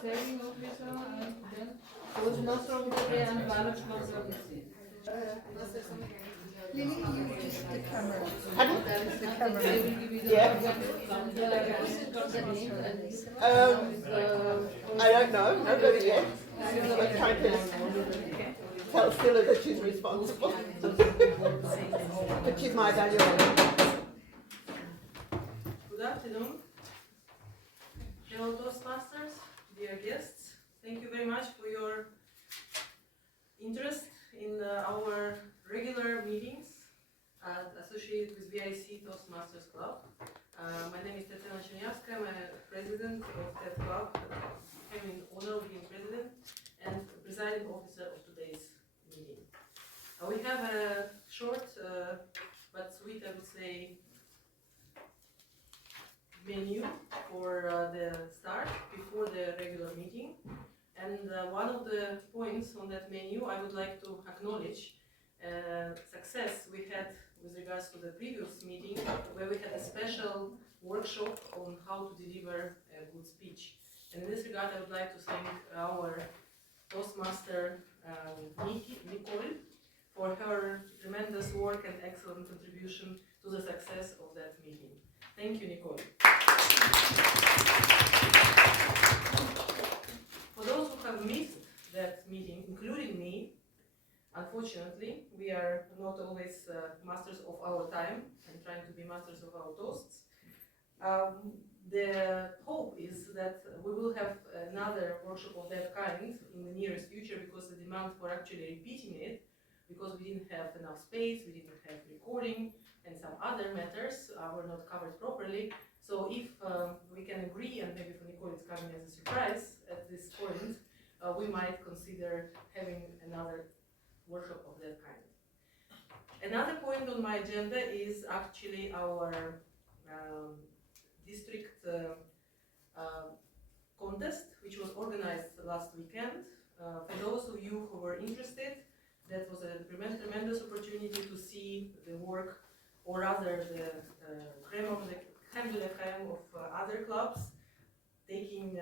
presiding officer and then Toastmaster of the day and Toastmaster of the day. Lily, you just the camera. Pardon? The camera. Yeah. I don't know, nobody yet. I'm trying to tell Cilla that she's responsible. But she's my evaluator. Good afternoon, fellow Toastmasters, dear guests. Thank you very much for your interest in our regular meetings associated with V.I.C Toastmasters Club. My name is Tatiana Chernyavskaya. I'm a president of that club. I'm in honor of being president and presiding officer of today's meeting. We have a short but sweet, I would say, menu for the start before the regular meeting. And one of the points on that menu I would like to acknowledge success we had with regards to the previous meeting, where we had a special workshop on how to deliver a good speech. And in this regard, I would like to thank our Toastmaster Nicole for her tremendous work and excellent contribution to the success of that meeting. Thank you, Nicole. For those who have missed that meeting, including me, unfortunately, we are not always masters of our time and trying to be masters of our toasts. The hope is that we will have another workshop of that kind in the nearest future, because the demand for actually repeating it, because we didn't have enough space, we didn't have recording, and some other matters were not covered properly. So if we can agree, and maybe for Nicole it's coming as a surprise at this point, we might consider having another workshop of that kind. Another point on my agenda is actually our district contest, which was organized last weekend. For those of you who were interested, that was a tremendous opportunity to see the work, or rather the crème of other clubs taking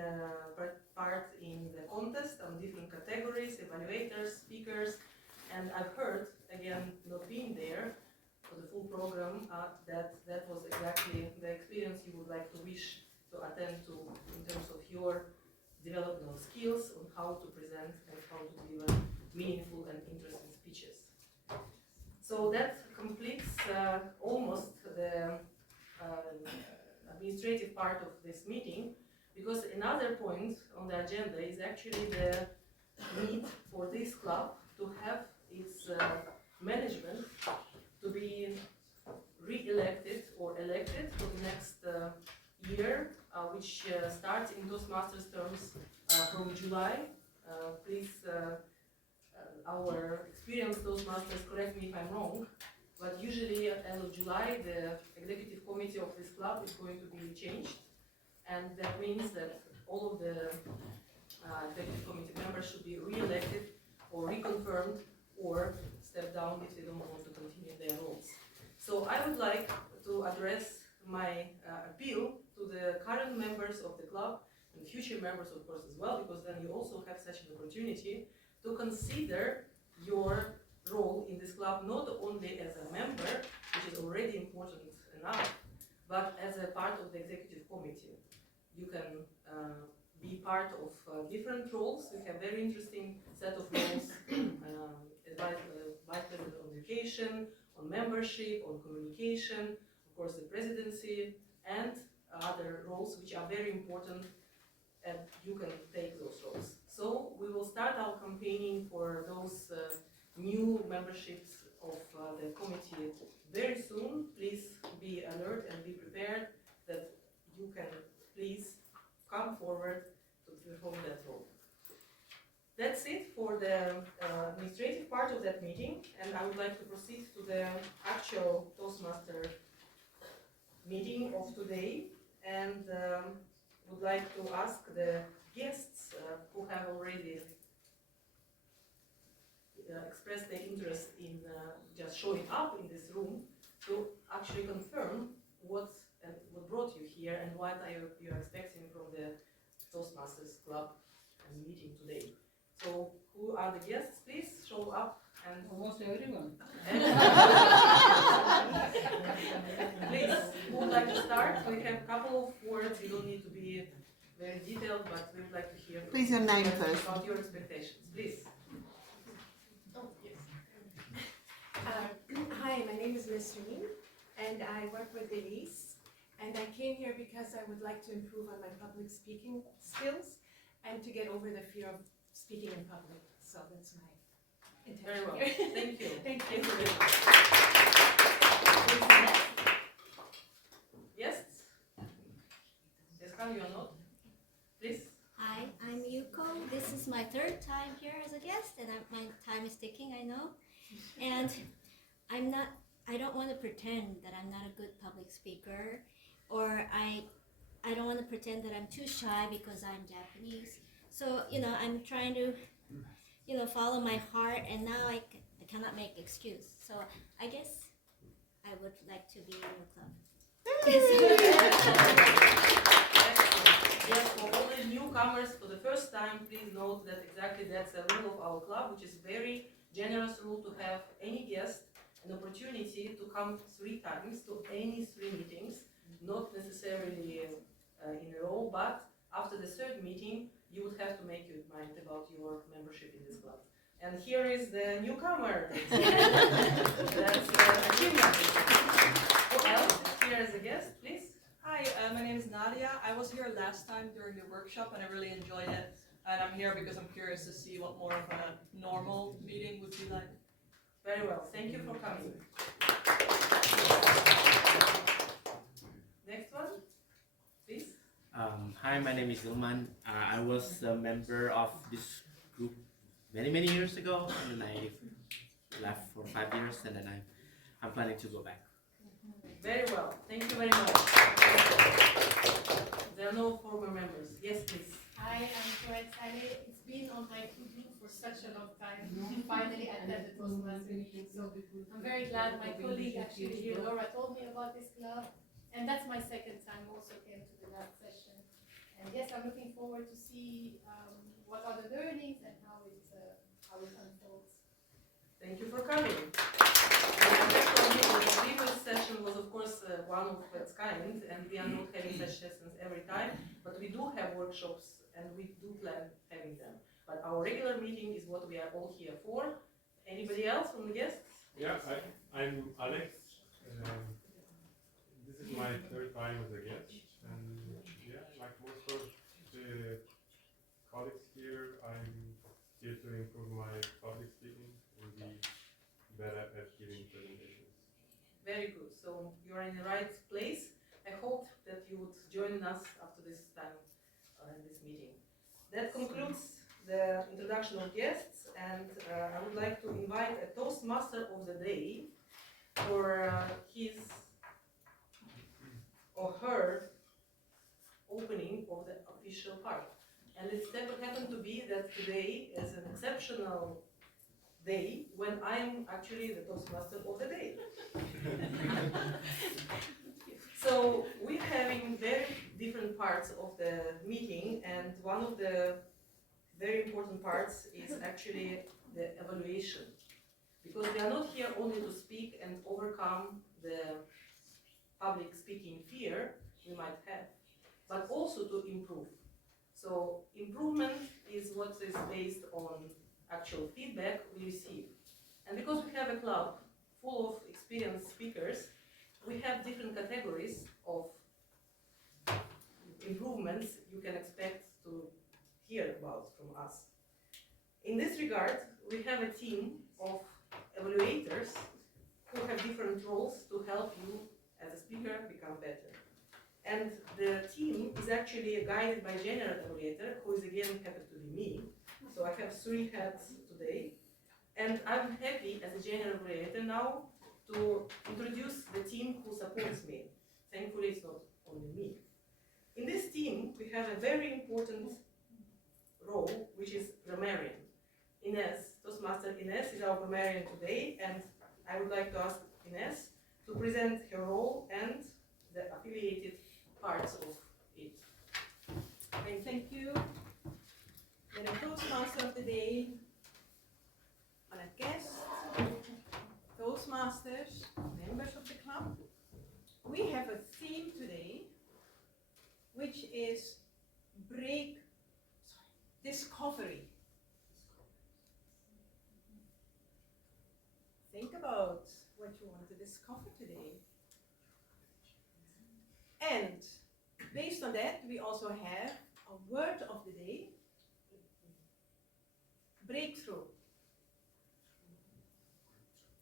part in the contest on different categories, evaluators, speakers, and I've heard, again, not being there for the full program, that was exactly the experience you would like to wish to attend to in terms of your development of skills on how to present and how to deliver meaningful and interesting speeches. So that completes almost the administrative part of this meeting, because another point on the agenda is actually the need for this club to have its management to be re-elected or elected for the next year, which starts in Toastmasters terms from July. Please, our experienced Toastmasters, correct me if I'm wrong, but usually at the end of July, the executive committee of this club is going to be changed. And that means that all of the executive committee members should be re-elected or reconfirmed or step down if they don't want to continue their roles. So I would like to address my appeal to the current members of the club and future members, of course, as well, because then you also have such an opportunity to consider your role in this club, not only as a member, which is already important enough, but as a part of the executive committee. You can be part of different roles. We have very interesting set of roles, Vice President on Education, on membership, on communication, of course the presidency, and other roles which are very important, and you can take those roles. So we will start our campaigning for those new memberships of the committee very soon. Please be alert and be prepared that you can please come forward to perform that role. That's it for the administrative part of that meeting, and I would like to proceed to the actual Toastmaster meeting of today, and would like to ask the guests who have already expressed their interest in just showing up in this room to actually confirm what brought you here and what are you expecting from the Toastmasters Club meeting today. So who are the guests? Please show up and Almost everyone. please, who would like to start? We have a couple of words. You don't need to be very detailed, but we would like to hear Please, your name first. about your expectations. Please. Oh, yes. Hi, my name is Rezaie, and I work with the V.I.C. And I came here because I would like to improve on my public speaking skills and to get over the fear of speaking in public. So that's my Very intention well. here. Thank you. Thank Thank you. you very much. Yes? Ehsan, you are not? Please. Hi, I'm Yuko. This is my third time here as a guest, and my time is ticking, I know. And I don't want to pretend that I'm not a good public speaker, or I don't want to pretend that I'm too shy because I'm Japanese. So, I'm trying to, follow my heart, and now I cannot make excuse. So I guess I would like to be in your club. Yes, for all the newcomers for the first time, please note that exactly that's a rule of our club, which is very generous rule to have any guest an opportunity to come 3 times to any 3 meetings, not necessarily in a row, but after the 3rd meeting, you would have to make your mind about your membership in this club. And here is the newcomer. That's Tatiana. Who else is here as a guest, please? Hi, my name is Nadia. I was here last time during the workshop and I really enjoyed it. And I'm here because I'm curious to see what more of a normal meeting would be like. Very well, thank you for coming. Next one, please. Hi, my name is Ilman. I was a member of this group many years ago, and then I left for 5 years, and then I'm planning to go back. Very well, thank you very much. There are no former members. Yes, please. Hi, I'm Rezaie. It's been on my to-do for such a long time to finally attend the Toastmaster meeting. So I'm very glad my colleague actually here, Laura, told me about this club. And that's my 2nd time. I also came to the last session. And yes, I'm looking forward to see what are the learnings and how it unfolds. Thank you for coming. The previous session was, of course, one of its kind, and we are not having such sessions every time, but we do have workshops, and we do plan having them. But our regular meeting is what we are all here for. Anybody else from the guests? Yeah, I'm Alex. This is my 3rd time as a guest, and yeah, like most of the colleagues here, I'm here to improve my public speaking and be better at giving presentations. Very good. So you are in the right place. I hope that you would join us after this time in this meeting. That concludes the introduction of guests, and I would like to invite a Toastmaster of the day for his or her opening of the official part. And it happened to be that today is an exceptional day when I am actually the Toastmaster of the day. So we're having very different parts of the meeting, and one of the very important parts is actually the evaluation. Because we are not here only to speak and overcome the public speaking fear we might have, but also to improve. So improvement is what is based on actual feedback we receive. And because we have a club full of experienced speakers, we have different categories of improvements you can expect to hear about from us. In this regard, we have a team of evaluators who have different roles to help you as a speaker become better. And the team is actually guided by general evaluator, who is again happens to be me. So I have 3 hats today. And I'm happy as a general evaluator now to introduce the team who supports me. Thankfully, it's not only me. In this team, we have a very important role, which is Grammarian. Inez, Toastmaster Inez is our Grammarian today, and I would like to ask Inez to present her role and the affiliated parts of it. Thank you. day honored guests, Toastmasters, members of the club. We have a theme today, which is discovery. Think about what you want to discover today. And based on that, we also have a word of the day, breakthrough.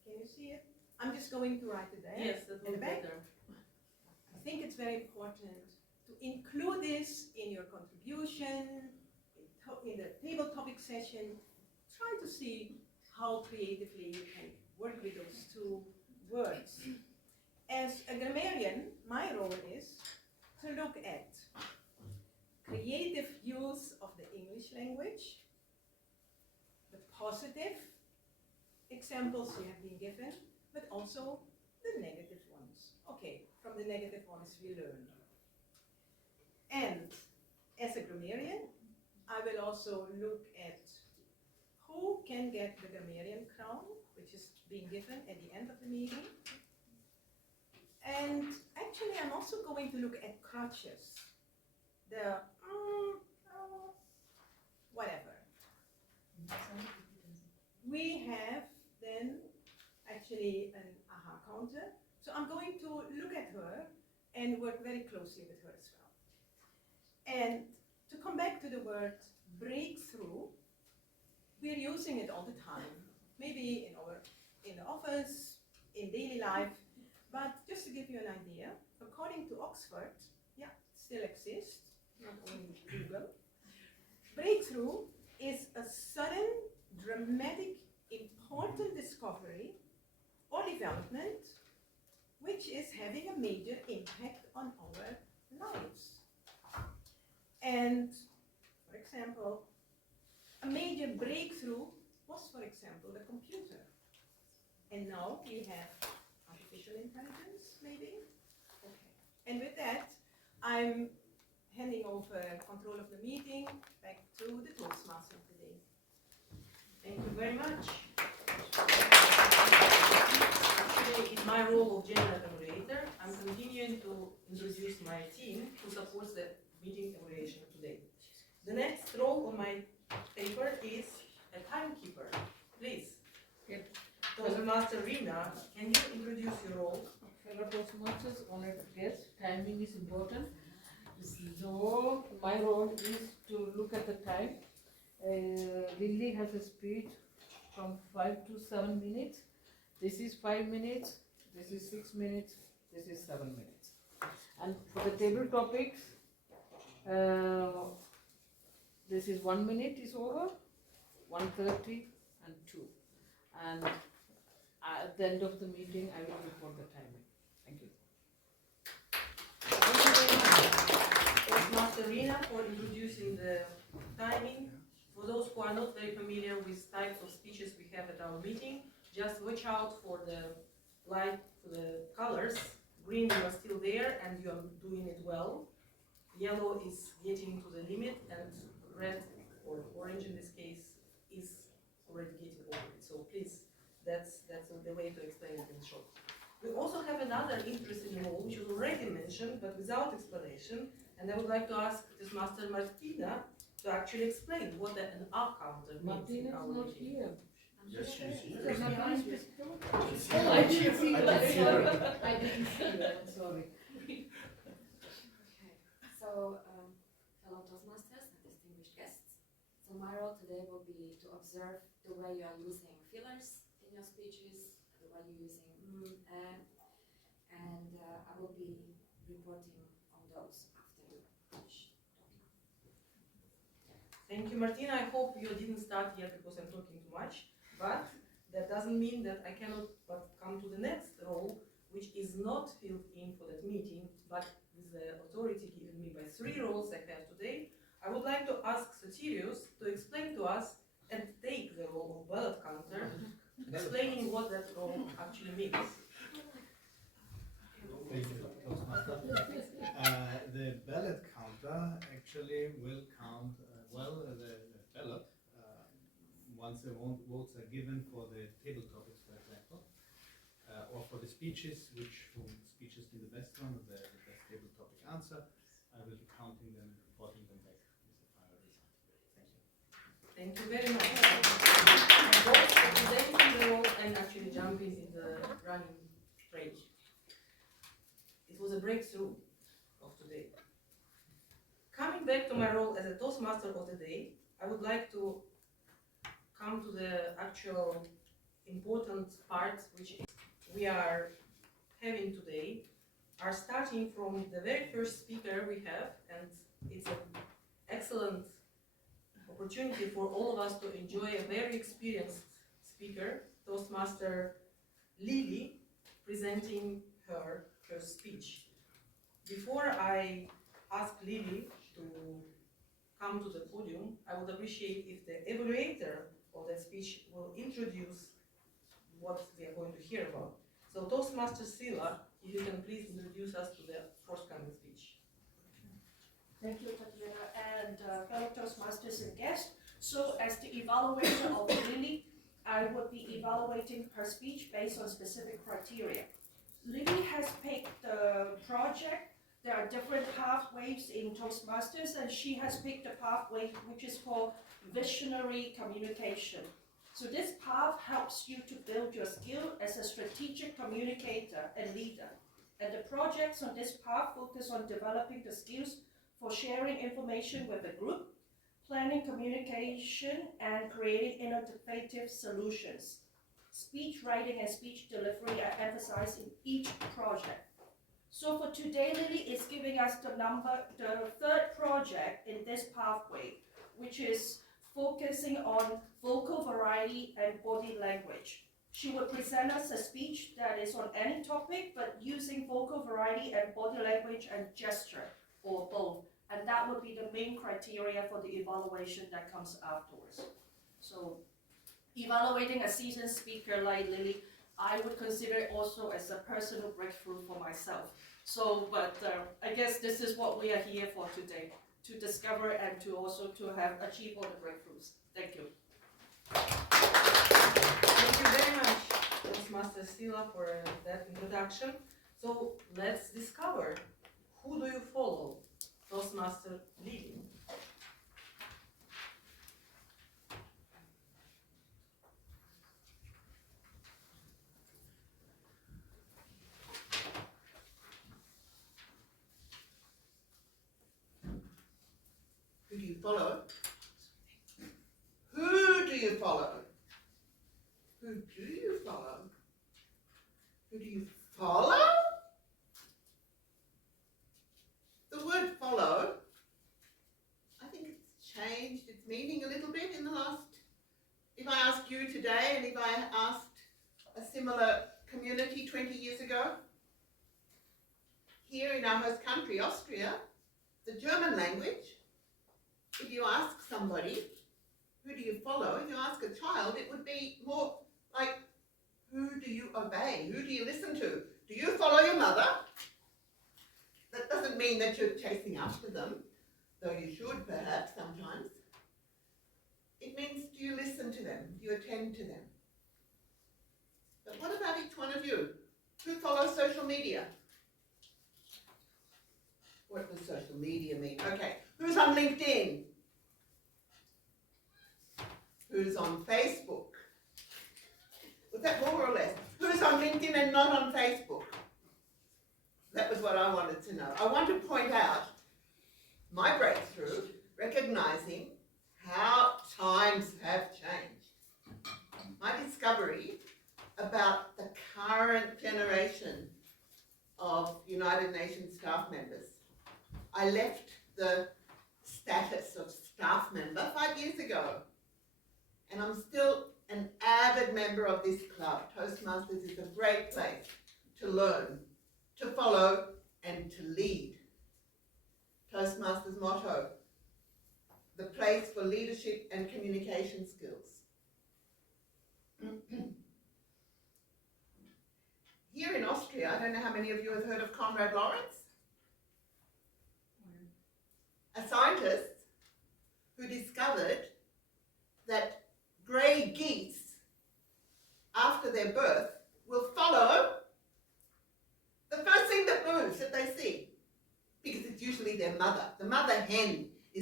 Can you see it? I'm just going to write it there. Yes, that in would the be back. better. I think it's very important to include this in your contribution, in the table topic session. Try to see how creatively you can work with those two words. As a grammarian, my role is to look at creative use of the English language, the positive examples you have been given, but also the negative ones. Okay, from the negative ones we learn. And as a grammarian, I will also look at who can get the grammarian crown, which is being given at the end of the meeting. And actually, I'm also going to look at crutches, the whatever. We have then actually an aha counter. So I'm going to look at her and work very closely with her as well. And to come back to the word breakthrough, we're using it all the time. Maybe in the office, in daily life, but just to give you an idea, according to Oxford, yeah, it still exists, not only Google. Breakthrough is a sudden, dramatic, important discovery or development which is having a major impact on our lives. And, for example, a major breakthrough was, for example, the computer. And now we have artificial intelligence, maybe? Okay. And with that, I'm handing over control of the meeting back to the Toastmaster today. Thank you very much. Actually, in my role of general evaluator, I'm continuing to introduce my team who supports the meeting evaluation today. The next role on my paper is a timekeeper. Please. Yep. Toastmaster Rina, can you introduce your role? Fellow Toastmasters, honored guests, timing is important. So my role is to look at the time. Lilly has a speech from 5 to 7 minutes. This is 5 minutes, this is 6 minutes, this is 7 minutes. And for the table topics, this is 1 minute is over, 1:30 and 2. And at the end of the meeting, I will report the timing. Thank you. Thank you very much, Toastmaster Rina, for introducing the timing. For those who are not very familiar with types of speeches we have at our meeting, just watch out for the light, for the colors. Green, you are still there and you are doing it well. Yellow is getting to the limit, and red, or orange in this case, is already getting over it. So please, that's the way to explain it in short. We also have another interesting role, which was already mentioned, but without explanation. And I would like to ask Toastmaster Martina to actually explain what an R counter means in our Martina is not meeting. here. Yes, she's here. I didn't see I did see her. I didn't see her, I'm sorry. Okay, so fellow Toastmasters and distinguished guests, so my role today will be to observe the way you are using fillers in your speeches, the way you're using and I will be reporting on those after you finish talking. Thank you, Martina. I hope you didn't start yet because I'm talking too much, but that doesn't mean that I cannot but come to the next role, which is not filled in for that meeting, but with the authority given me by 3 roles I have today. I would like to ask Sotirios to explain to us and take the role of ballot counter, explaining what that role actually means. Thank you, Toastmaster. The ballot counter actually will count the ballot once the votes are given for the table topics, for example, or for the speeches, whom speeches do the best one, the best table topic answer, I will be counting them and reporting them back with the final result. Thank you. Thank you very much. Both presenting the role and actually jumping in the running range. It was a breakthrough of today. Coming back to my role as a Toastmaster of the day, I would like to come to the actual important part which we are having today, are starting from the very first speaker we have, and it's an excellent opportunity for all of us to enjoy a very experienced speaker, Toastmaster Lilly, presenting her speech. Before I ask Lilly to come to the podium, I would appreciate if the evaluator of that speech will introduce what we are going to hear about. So Toastmaster Cilla, if you can please introduce us to the forthcoming speech. Thank you, Tatiana, and fellow Toastmasters and guests. So as the evaluator of Lilly, I would be evaluating her speech based on specific criteria. Lilly has picked the project. There are different pathways in Toastmasters, and she has picked a pathway which is called visionary communication. So this path helps you to build your skill as a strategic communicator and leader. And the projects on this path focus on developing the skills for sharing information with the group, planning communication, and creating innovative solutions. Speech writing and speech delivery are emphasized in each project. So for today, Lilly is giving us the third project in this pathway, which is focusing on vocal variety and body language. She will present us a speech that is on any topic, but using vocal variety and body language and gesture, or both. And that would be the main criteria for the evaluation that comes afterwards. So evaluating a seasoned speaker like Lilly, I would consider it also as a personal breakthrough for myself. So, but I guess this is what we are here for today, to discover and to also to have achieved all the breakthroughs. Thank you. Thank you very much, Toastmaster Cilla, for that introduction. So let's discover, who do you follow, Toastmaster Lilly? Who do you follow? Who do you follow? Who do you follow? Who do you follow? The word follow, I think it's changed its meaning a little bit in the last, if I asked you today and if I asked a similar community 20 years ago, here in our host country, Austria, the German language, if you ask somebody, who do you follow? If you ask a child, it would be more like, who do you obey? Who do you listen to? Do you follow your mother? That doesn't mean that you're chasing after them, though you should perhaps sometimes. It means, do you listen to them? Do you attend to them? But what about each one of you? Who follows social media? What does social media mean? Okay, who's on LinkedIn? Who's on Facebook? Was that more or less? Who's on LinkedIn and not on Facebook? That was what I wanted to know. I want to point out my breakthrough, recognizing how times have changed. My discovery about the current generation of United Nations staff members. I left the status of staff member 5 years ago, and I'm still an avid member of this club. Toastmasters is a great place to learn, to follow, and to lead. Toastmasters' motto, the place for leadership and communication skills. Here in Austria, I don't know how many of you have heard of Konrad Lorenz, a scientist who discovered that grade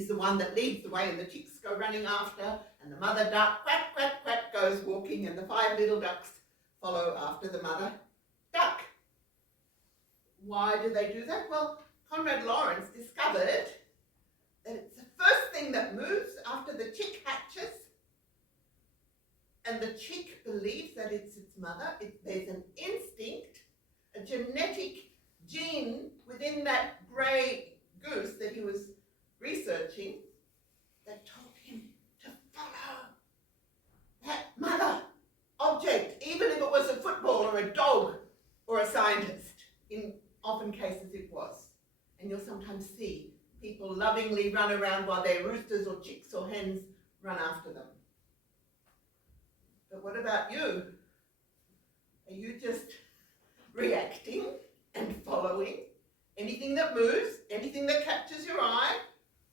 is the one that leads the way, and the chicks go running after, and the mother duck, quack, quack, quack, goes walking, and the 5 little ducks follow after the mother duck. Why do they do that? Well, Conrad Lawrence discovered that it's the first thing that moves after the chick hatches, and the chick believes that it's its mother. There's an instinct, a genetic gene within that grey goose that he was researching that told him to follow that mother object, even if it was a football or a dog or a scientist. In often cases it was. And you'll sometimes see people lovingly run around while their roosters or chicks or hens run after them. But what about you? Are you just reacting and following anything that moves, anything that catches your eye,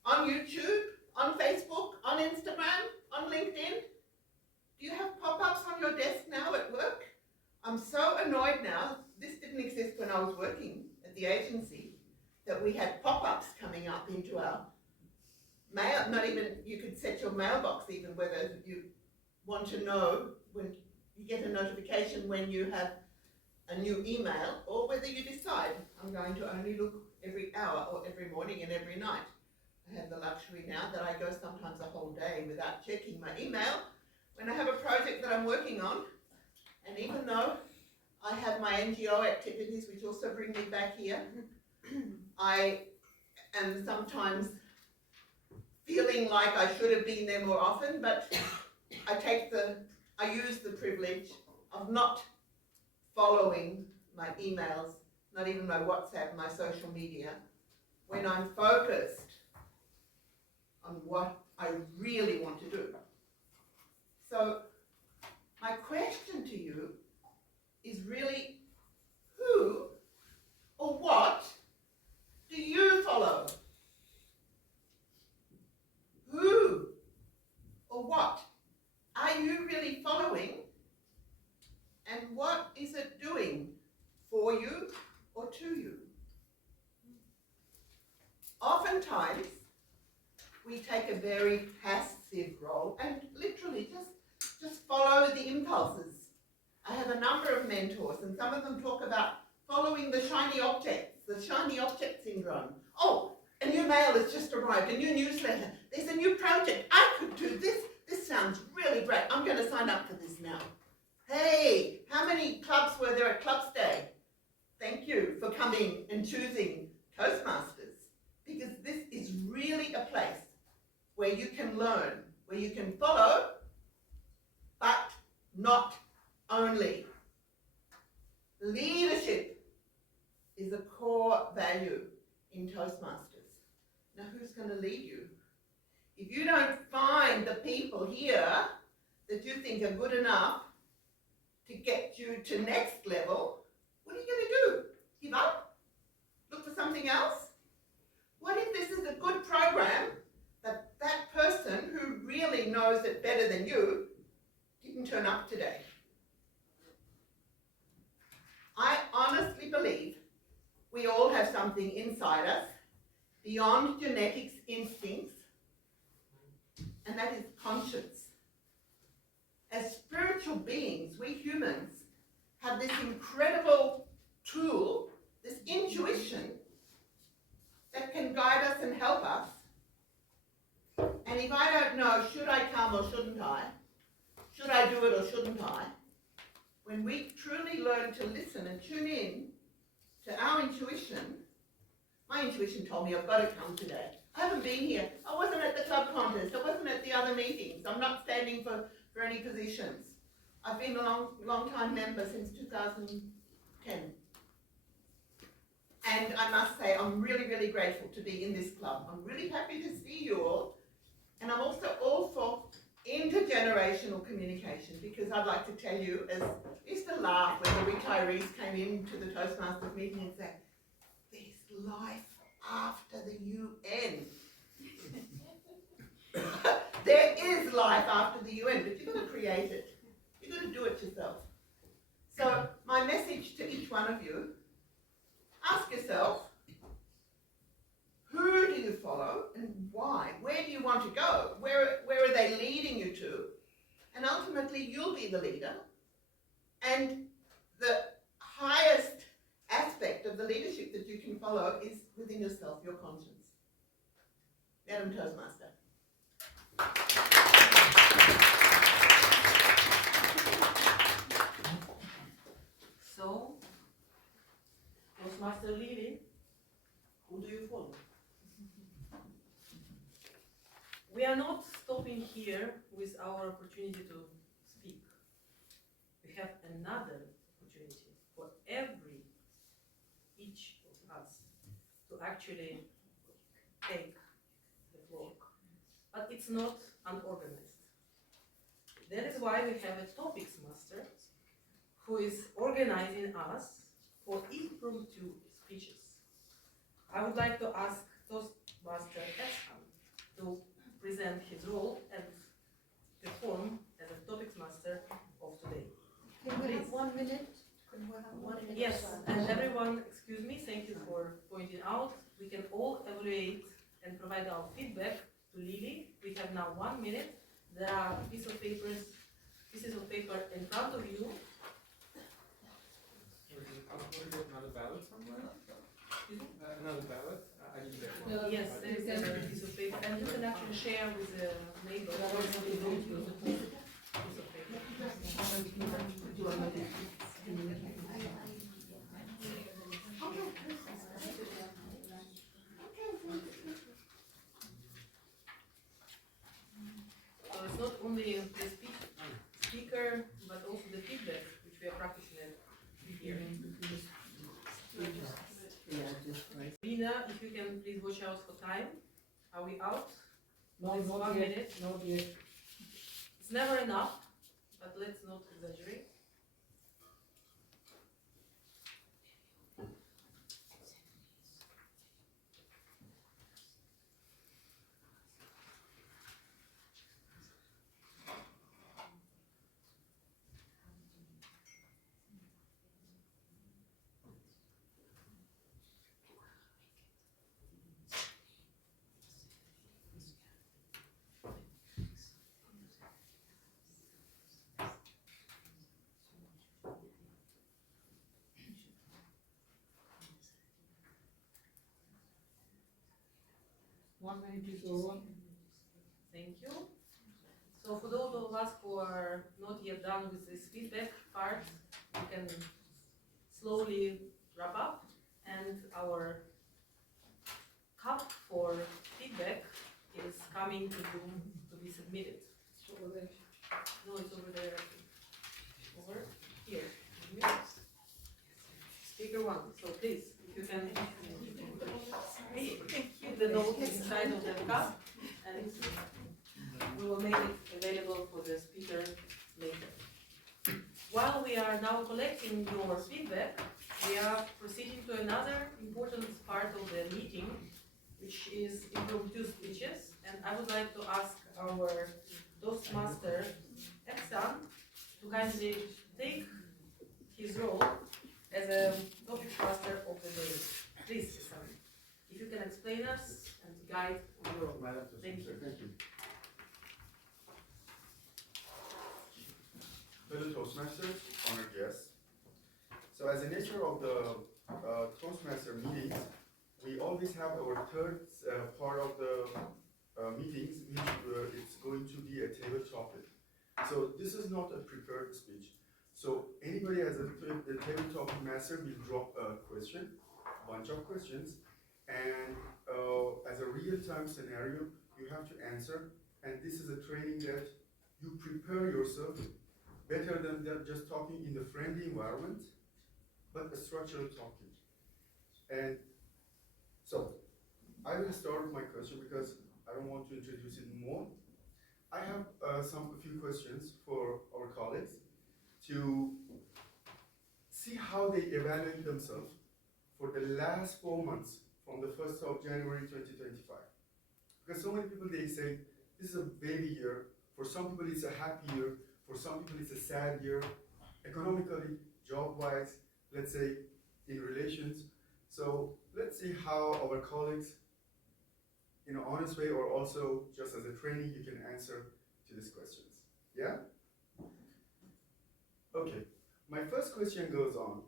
on YouTube, on Facebook, on Instagram, on LinkedIn? Do you have pop-ups on your desk now at work? I'm so annoyed now. This didn't exist when I was working at the agency, that we had pop-ups coming up into our mail. Not even, you could set your mailbox even whether you want to know when you get a notification when you have a new email, or whether you decide, I'm going to only look every hour or every morning and every night. I have the luxury now that I go sometimes a whole day without checking my email when I have a project that I'm working on. And even though I have my NGO activities, which also bring me back here, I am sometimes feeling like I should have been there more often, but I use the privilege of not following my emails, not even my WhatsApp, my social media, when I'm focused on what I really want to do. So my question to you is really, who or what do you follow? Who or what are you really following, and what is it doing for you or to you? Oftentimes, we take a very passive role and literally just follow the impulses. I have a number of mentors, and some of them talk about following the shiny objects, the shiny object syndrome. Oh, a new mail has just arrived, a new newsletter. There's a new project. I could do this. This sounds really great. I'm going to sign up for this now. Hey, how many clubs were there at Clubs Day? Thank you for coming and choosing Toastmasters, because this is really a place where you can learn, where you can follow, but not only. Leadership is a core value in Toastmasters. Now, who's going to lead you? If you don't find the people here that you think are good enough to get you to next level, what are you going to do? Give up? Look for something else? What if this is a good program, but that person who really knows it better than you didn't turn up today? I honestly believe we all have something inside us beyond genetics, instincts, and that is conscience. As spiritual beings, we humans have this incredible tool, this intuition that can guide us and help us. And if I don't know, should I come or shouldn't I? Should I do it or shouldn't I? When we truly learn to listen and tune in to our intuition, my intuition told me I've got to come today. I haven't been here. I wasn't at the club contest. I wasn't at the other meetings. I'm not standing for any positions. I've been a long time member since 2010. And I must say, I'm really, really grateful to be in this club. I'm really happy to see you all. And I'm also all for intergenerational communication, because I'd like to tell you, as I used to laugh when the retirees came into the Toastmasters meeting and say, there's life after the UN. There is life after the UN, but you've got to create it. You've got to do it yourself. So my message to each one of you, ask yourself, Who do you follow and why? Where do you want to go? Where are they leading you to? And ultimately, you'll be the leader. And the highest aspect of the leadership that you can follow is within yourself, your conscience. Madam Toastmaster. So, Toastmaster Lilly, who do you follow? We are not stopping here with our opportunity to speak. We have another opportunity for each of us to actually take the floor. But it's not unorganized. That is why we have a Topicsmaster who is organizing us for impromptu speeches. I would like to ask Toastmaster Ehsan to present his role and perform as a Topicsmaster of today. Can we have 1 minute? Can we have 1 minute? Yes, and everyone, excuse me, thank you for pointing out. We can all evaluate and provide our feedback to Lilly. We have now 1 minute. There are pieces of paper in front of you. Another ballot somewhere? Another ballot? I didn't get one. Yes, there is a piece of paper, and you can actually share with the neighbor or somebody who don't use the piece of paper. So it's not only the speaker, but also the feedback, which we are practicing here. Rina, if you can please watch out for time. Are we out? No, It's not 1 yet. minute. Not yet. It's never enough, but let's not exaggerate. One minute is over. Thank you. So for those of us who are not yet done with this feedback part, we can slowly wrap up, and our cup for feedback is coming to be submitted. No, it's over there. Over here. Speaker one. So please, if you can keep the note inside of the cup, and we will make it available for the speaker later. While we are now collecting your feedback, we are proceeding to another important part of the meeting, which is impromptu speeches. And I would like to ask our Toastmaster, Ehsan, to kindly take his role as a Topicsmaster of the day. Please, Ehsan, if you can explain us and guide your role. Thank you. Thank you. Fellow Toastmasters, honored guests. So as the nature of the Toastmaster meetings, we always have our third part of the meetings, which it's going to be a table topic. So this is not a prepared speech. So anybody as a table topic master will drop a question, bunch of questions, and as a real-time scenario, you have to answer. And this is a training that you prepare yourself better than just talking in the friendly environment, but a structural talking. And so I will start with my question because I don't want to introduce it more. I have a few questions for our colleagues to see how they evaluate themselves for the last 4 months from the 1st of January 2025. Because so many people, they say, this is a baby year. For some people, it's a happy year. For some people, it's a sad year. Economically, job-wise, let's say, in relations. So let's see how our colleagues in an honest way, or also just as a training, you can answer to these questions. Yeah? Okay. My first question goes on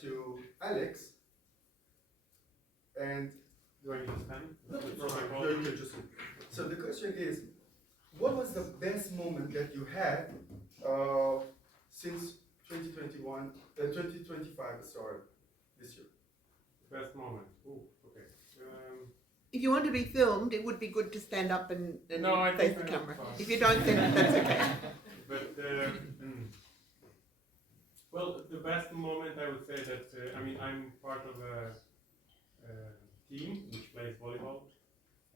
to Alex. And do I need to stand? No, you can just. So the question is, what was the best moment that you had since 2025 started this year? Best moment. Ooh, okay. If you want to be filmed, it would be good to stand up and No, I face think the I'm camera. fine. If you don't, then that's okay. But well, the best moment I would say that I mean I'm part of a team which plays volleyball,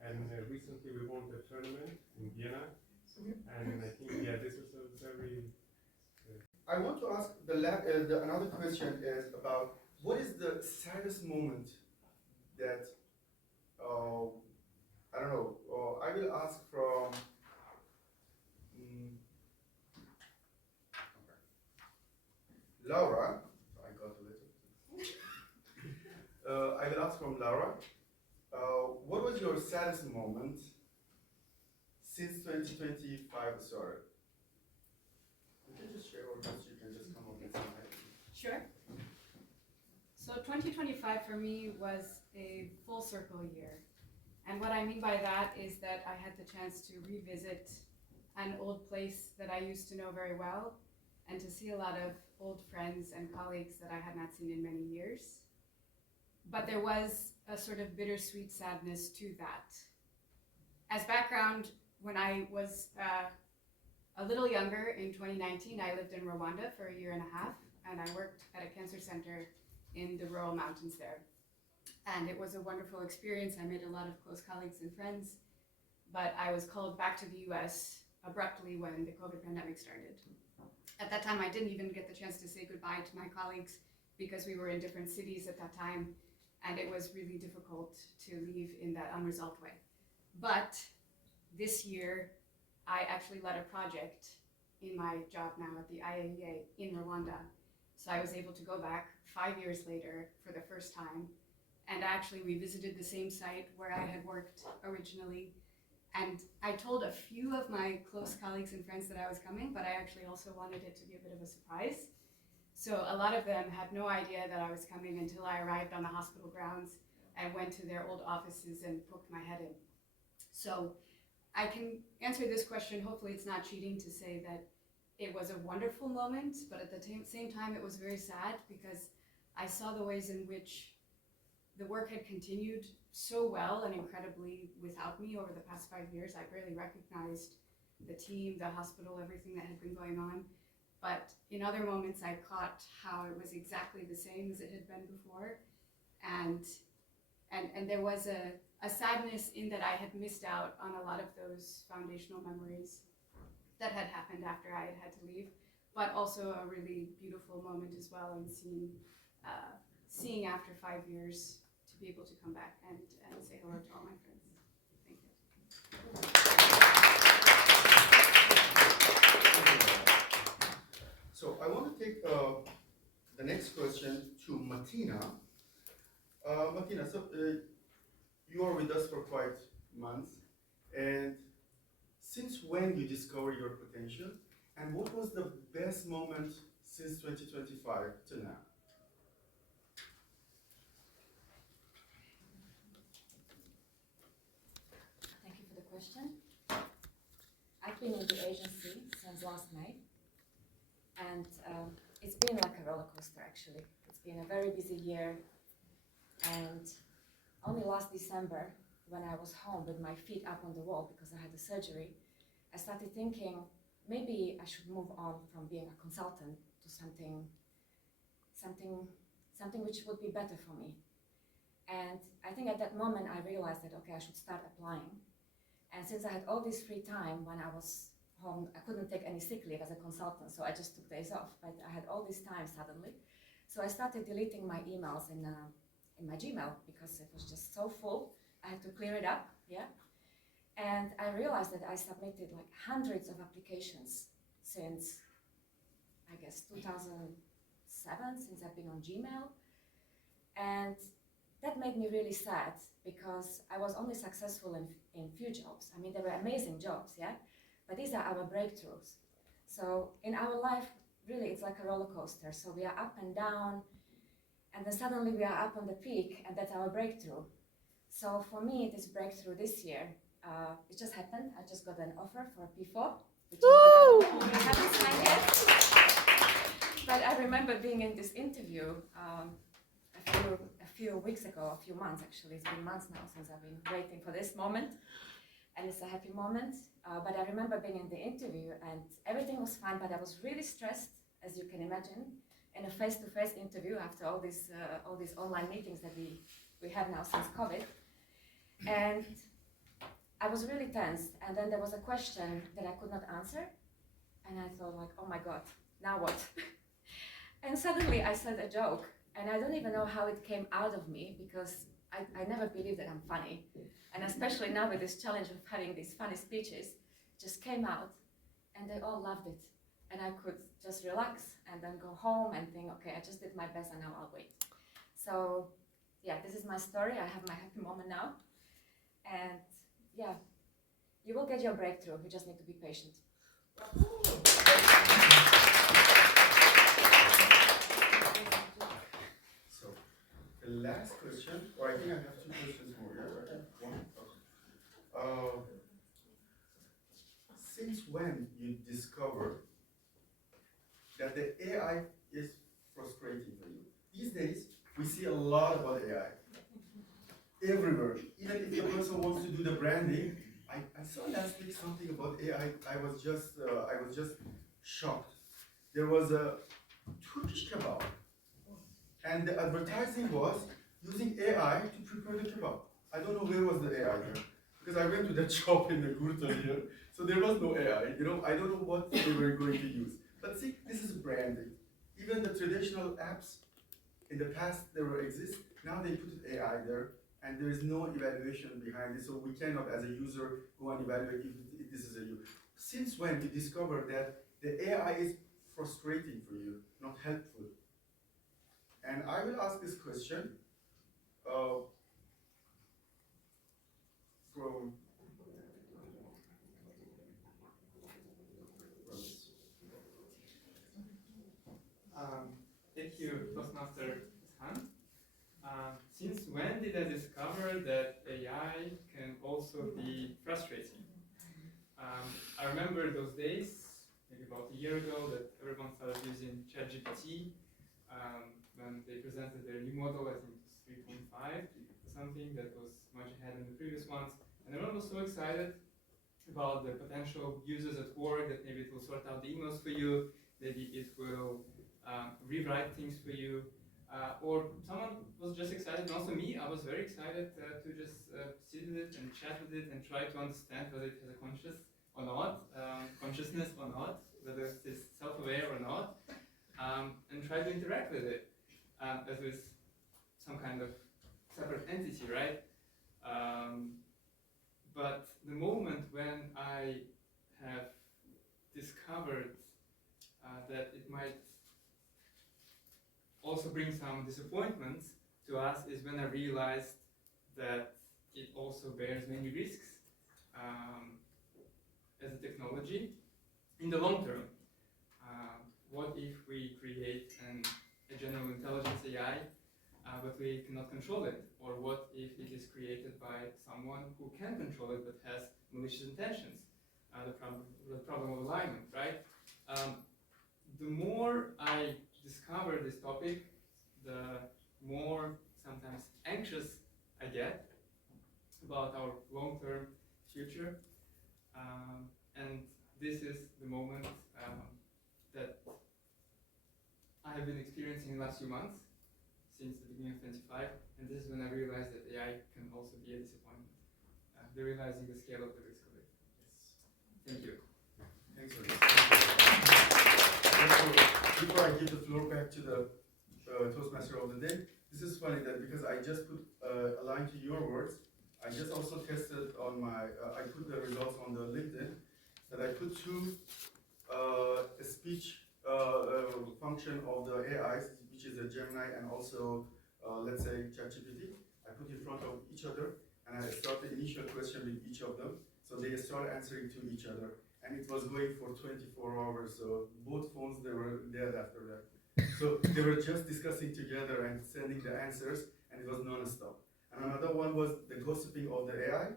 and recently we won the tournament in Vienna, and I think this is a very. I want to ask another question is about what is the saddest moment that I don't know. I will ask from. Laura, I got a little. I will ask from Laura. What was your saddest moment since 2025 started? You can just share, or just you can just come up and say hi. Sure. So 2025 for me was a full circle year. And what I mean by that is that I had the chance to revisit an old place that I used to know very well, and to see a lot of old friends and colleagues that I had not seen in many years. But there was a sort of bittersweet sadness to that. As background, when I was a little younger in 2019, I lived in Rwanda for 1.5 years, and I worked at a cancer center in the rural mountains there. And it was a wonderful experience. I made a lot of close colleagues and friends, but I was called back to the US abruptly when the COVID pandemic started. At that time, I didn't even get the chance to say goodbye to my colleagues because we were in different cities at that time, and it was really difficult to leave in that unresolved way. But this year, I actually led a project in my job now at the IAEA in Rwanda. So I was able to go back 5 years later for the first time, and actually we visited the same site where I had worked originally. And I told a few of my close colleagues and friends that I was coming, but I actually also wanted it to be a bit of a surprise. So a lot of them had no idea that I was coming until I arrived on the hospital grounds and went to their old offices and poked my head in. So I can answer this question, hopefully it's not cheating to say that it was a wonderful moment, but at the same time it was very sad because I saw the ways in which the work had continued so well and incredibly without me over the past 5 years. I barely recognized the team, the hospital, everything that had been going on. But in other moments I caught how it was exactly the same as it had been before. And there was a sadness in that I had missed out on a lot of those foundational memories that had happened after I had had to leave, but also a really beautiful moment as well in seeing after 5 years to be able to come back and say hello to all my friends. Thank you. So I want to take the next question to Martina. Martina, so you are with us for quite months, and since when you discovered your potential, and what was the best moment since 2025 to now? Thank you for the question. I've been in the agency since last May, and it's been like a roller coaster actually. It's been a very busy year, and only last December, when I was home with my feet up on the wall because I had a surgery, I started thinking maybe I should move on from being a consultant to something which would be better for me. And I think at that moment I realized that, okay, I should start applying. And since I had all this free time when I was home, I couldn't take any sick leave as a consultant, so I just took days off, but I had all this time suddenly. So I started deleting my emails in my Gmail because it was just so full. I had to clear it up, yeah? And I realized that I submitted like hundreds of applications since, I guess, 2007, since I've been on Gmail. And that made me really sad because I was only successful in few jobs. I mean, they were amazing jobs, yeah? But these are our breakthroughs. So in our life, really, it's like a roller coaster. So we are up and down, and then suddenly we are up on the peak, and that's our breakthrough. So for me, this breakthrough this year, it just happened. I just got an offer for a P4, which we haven't signed yet. But I remember being in this interview a few weeks ago, a few months actually. It's been months now since I've been waiting for this moment, and it's a happy moment. But I remember being in the interview, and everything was fine, but I was really stressed, as you can imagine, in a face-to-face interview after all these online meetings that we have now since COVID. And I was really tensed, and then there was a question that I could not answer, and I thought like, oh my God, now what? And suddenly I said a joke, and I don't even know how it came out of me, because I never believed that I'm funny. And especially now with this challenge of having these funny speeches, it just came out, and they all loved it. And I could just relax and then go home and think, okay, I just did my best and now I'll wait. So yeah, this is my story. I have my happy moment now. And yeah, you will get your breakthrough. You just need to be patient. So, the last question, or I think I have two questions more, yeah, right? One? Okay. Since when you discovered that the AI is frustrating for you? These days, we see a lot about AI. Everywhere. Even if the person wants to do the branding, I saw last week something about AI. I was just shocked. There was a Turkish kebab, and the advertising was using AI to prepare the kebab. I don't know where was the AI there, because I went to that shop in the Gurta here, so there was no AI. You know, I don't know what they were going to use. But see, this is branding. Even the traditional apps, in the past they were exist. Now they put AI there, and there is no evaluation behind it, so we cannot, as a user, go and evaluate if this is a you. Since when you discovered that the AI is frustrating for you, not helpful? And I will ask this question from Thank you, Toastmaster Ehsan. Since when did I discover that AI can also be frustrating? I remember those days, maybe about a year ago, that everyone started using ChatGPT. When they presented their new model, I think it was 3.5 or something, that was much ahead in the previous ones. And everyone was so excited about the potential users at work, that maybe it will sort out the emails for you, maybe it will rewrite things for you, or someone was just excited, and also me, I was very excited to just sit with it and chat with it and try to understand whether it has a consciousness or not, whether it is self-aware or not, and try to interact with it as with some kind of separate entity, right? But the moment when I have discovered that it might also bring some disappointments to us is when I realized that it also bears many risks as a technology in the long term. What if we create a general intelligence AI, but we cannot control it? Or what if it is created by someone who can control it but has malicious intentions? The problem of alignment, right? The more I discover this topic, the more sometimes anxious I get about our long-term future. And this is the moment that I have been experiencing in the last few months, since the beginning of 25, and this is when I realized that AI can also be a disappointment. Realizing the scale of the risk of it. Yes. Thank you. Thanks for this. Before I give the floor back to the Toastmaster of the day, this is funny that because I just put a line to your words, I just also tested on my, I put the results on the LinkedIn, that I put two speech function of the AIs, which is a Gemini and also, let's say, ChatGPT. put in front of each other, and I start the initial question with each of them. So they start answering to each other. And it was going for 24 hours, so both phones, they were dead after that. So they were just discussing together and sending the answers, and it was non-stop. And another one was the gossiping of the AI,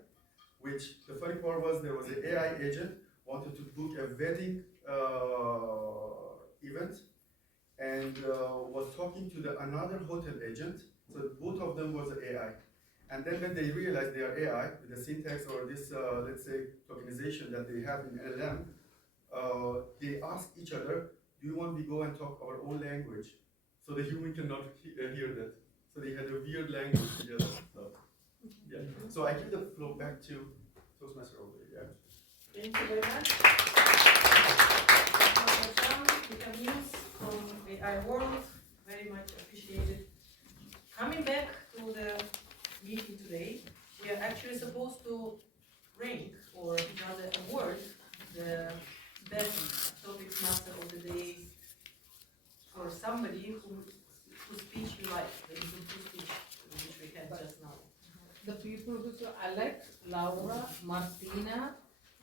which the funny part was there was an AI agent wanted to book a wedding event, and was talking to another hotel agent. So both of them was AI. And then when they realized they are AI, with the syntax or this, let's say, tokenization that they have in LLM, they ask each other, do you want we go and talk our own language? So the human cannot hear that. So they had a weird language together. So, yeah. So I give the floor back to Toastmaster over there. Yeah. Thank you very much. Become news from the AI world, very much appreciated. Coming back to the meeting today, we are actually supposed to rank or rather award the best Topicsmaster of the day for somebody whose speech you like, the impromptu speech which we had just now. The people who I like Laura, Martina,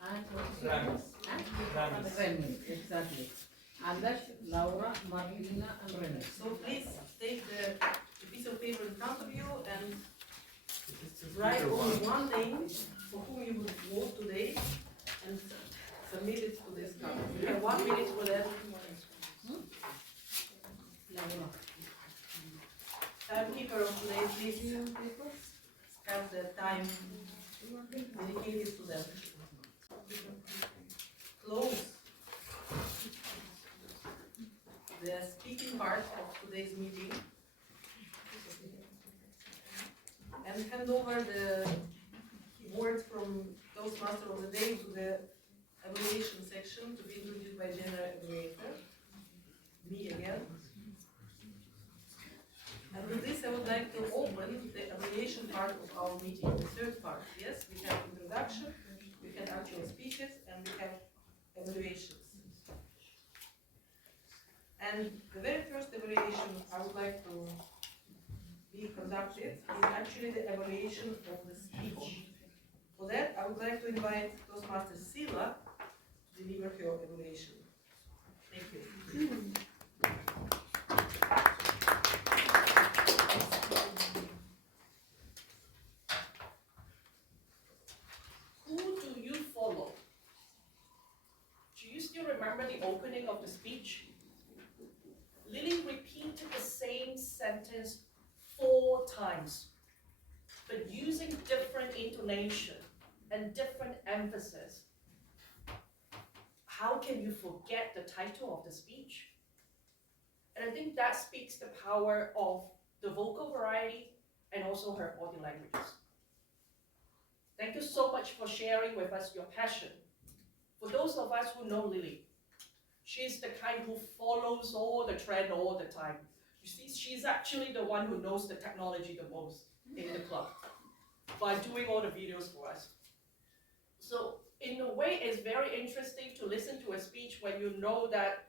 and what is your name? Remy, exactly. And that's Laura, Martina, and Remy. So please take the piece of paper in front of you and write only one name for whom you would vote today and submit it to this card. You have 1 minute for that. Timekeeper of today, please have the time dedicated to them. Close the speaking part of today's meeting and hand over the words from Toastmaster of the day to the evaluation section to be introduced by General Evaluator, me again. And with this I would like to open the evaluation part of our meeting, the third part. Yes, we have introduction, we have actual speeches, and we have evaluations. And the very first evaluation I would like to be conducted is actually the evaluation of the speech. For that, I would like to invite Toastmaster Cilla to deliver her evaluation. Thank you. Who do you follow? Do you still remember the opening of the speech? Lilly repeated the same sentence 4 times, but using different intonation and different emphasis. How can you forget the title of the speech? And I think that speaks the power of the vocal variety and also her body languages. Thank you so much for sharing with us your passion. For those of us who know Lilly, she's the kind who follows all the trend all the time. You see, she's actually the one who knows the technology the most in the club by doing all the videos for us. So in a way, it's very interesting to listen to a speech when you know that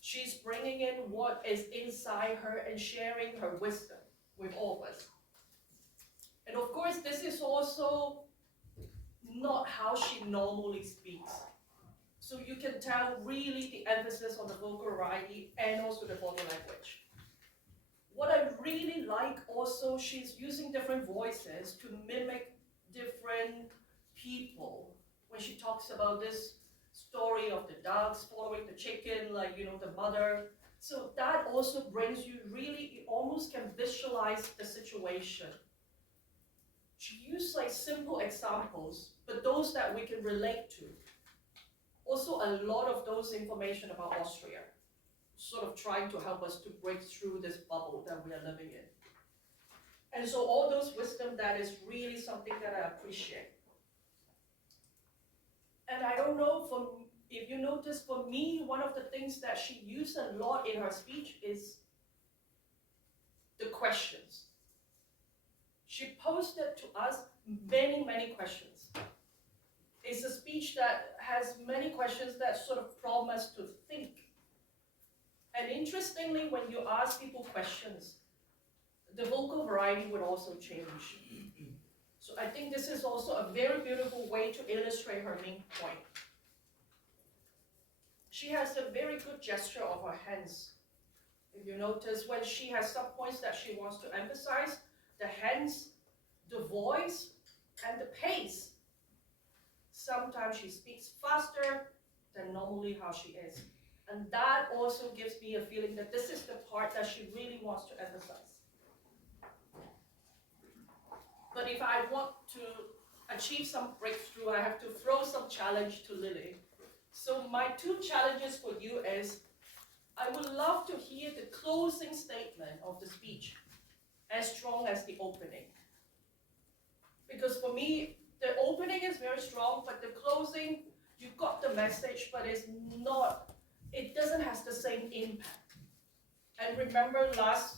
she's bringing in what is inside her and sharing her wisdom with all of us. And of course, this is also not how she normally speaks. So you can tell really the emphasis on the vocal variety and also the body language. What I really like also, she's using different voices to mimic different people. When she talks about this story of the dogs following the chicken, like, you know, the mother. So that also brings you really, you almost can visualize the situation. She used like simple examples, but those that we can relate to. Also a lot of those information about Austria, sort of trying to help us to break through this bubble that we are living in. And so all those wisdom, that is really something that I appreciate. And I don't know, if you notice, for me, one of the things that she used a lot in her speech is the questions. She posted to us many, many questions. It's a speech that has many questions that sort of prompt us to think. And interestingly, when you ask people questions, the vocal variety would also change. So I think this is also a very beautiful way to illustrate her main point. She has a very good gesture of her hands. If you notice, when she has some points that she wants to emphasize, the hands, the voice, and the pace. Sometimes she speaks faster than normally how she is. And that also gives me a feeling that this is the part that she really wants to emphasize. But if I want to achieve some breakthrough, I have to throw some challenge to Lilly. So my two challenges for you is, I would love to hear the closing statement of the speech as strong as the opening. Because for me, the opening is very strong, but the closing, you got the message, but it's not, it doesn't have the same impact. And remember last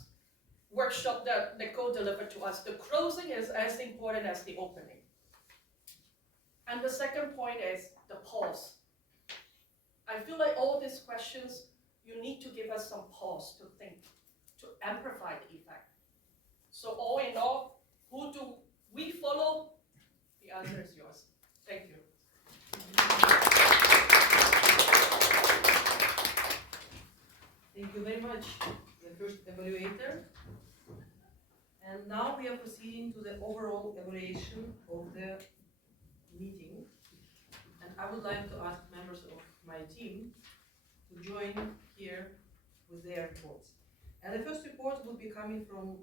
workshop that Nicole delivered to us, the closing is as important as the opening. And the second point is the pause. I feel like all these questions, you need to give us some pause to think, to amplify the effect. So all in all, who do we follow? The answer is yours. Thank you. Thank you very much, the first evaluator. And now we are proceeding to the overall evaluation of the meeting. And I would like to ask members of my team to join here with their reports. And the first report will be coming from